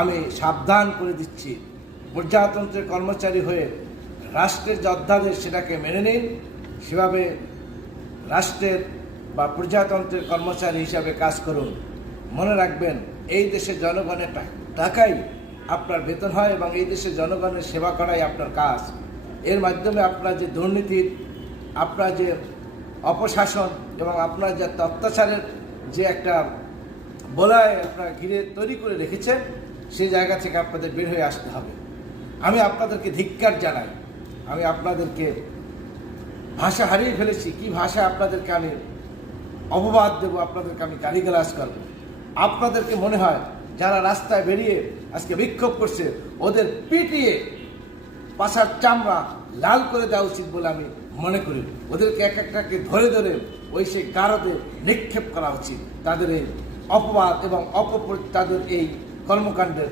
আমি সাবধান করে দিচ্ছি। প্রজাতন্ত্রের কর্মচারী হয়ে রাষ্ট্রের যে অধ্যাদেশ সেটাকে মেনে নিন। সেভাবে রাষ্ট্রের বা প্রজাতন্ত্রের কর্মচারী হিসাবে কাজ করুন। মনে রাখবেন, এই দেশের জনগণের টাকাই আপনার বেতন হয় এবং এই দেশের জনগণের সেবা করাই আপনার কাজ। এর মাধ্যমে আপনার যে দুর্নীতির আপনার যে অপশাসন এবং আপনার যে অত্যাচারের যে একটা বলায় আপনারা ঘিরে তৈরি করে রেখেছেন সেই জায়গা থেকে আপনাদের বের হয়ে আসতে হবে। আমি আপনাদেরকে ধিক্কার জানাই। আমি আপনাদেরকে ভাষা হারিয়ে ফেলেছি। কি ভাষা আপনাদেরকে আমি অপবাদ দেবো? আপনাদেরকে আমি গালিগালাজ করব? আপনাদেরকে মনে হয় যারা রাস্তায় বেরিয়ে আজকে বিক্ষোভ করছে, ওদের পিটিয়ে পাশার চামড়া লাল করে দেওয়া উচিত বলে আমি মনে করি। ওদেরকে এক একটাকে ধরে ধরে ওই সেই গারদে নিক্ষেপ করা উচিত। তাদের এই অপবাদ এবং অপপ্র তাদের এই কর্মকাণ্ডের